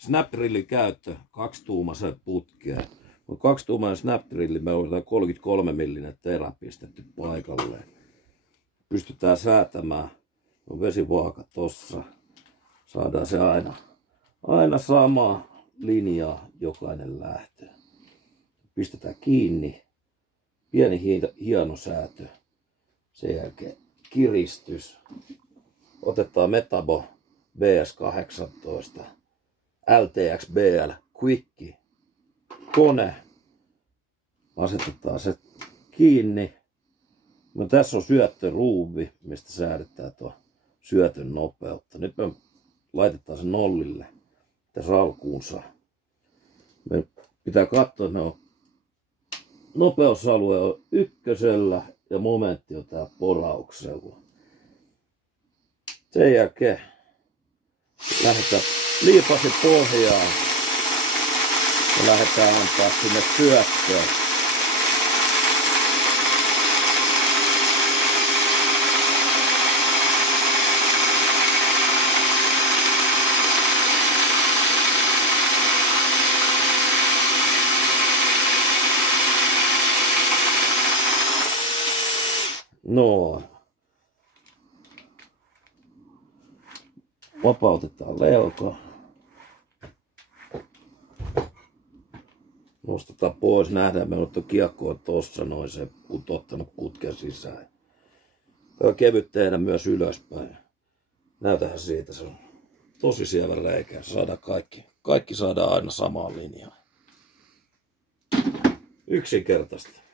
Snap-drillin käyttö 2-tuumaisen putkeen. On 2-tuumainen snap-drilli, me on 33 millinen terä pistetty paikalleen. Pystytään säätämään. On vesivaaka tossa. Saadaan se aina samaa linjaa jokainen lähtö. Pistetään kiinni. Pieni hienosäätö. Sen jälkeen kiristys. Otetaan Metabo BS18 LTX BL Quick kone. Asetetaan se kiinni. No, tässä on syöttöruuvi, mistä säädetään tuo syötön nopeutta. Nyt me laitetaan se nollille tässä alkuunsa. Me pitää katsoa, että on nopeusalue on 1 ja momentti on täällä porauksella. Sen jälkeen lähdetään liipasin pohjaan ja lähdetään antaa sinne syöttöön. No, vapautetaan leuka. Nostetaan pois, nähdään, meillä on kiekko tossa noin, se on ottanut putken sisään. Tämä on kevyt tehdä myös ylöspäin. Näytähän siitä, se on tosi sievä reikä. Saadaan kaikki saadaan aina samaan linjaan. Yksinkertaista.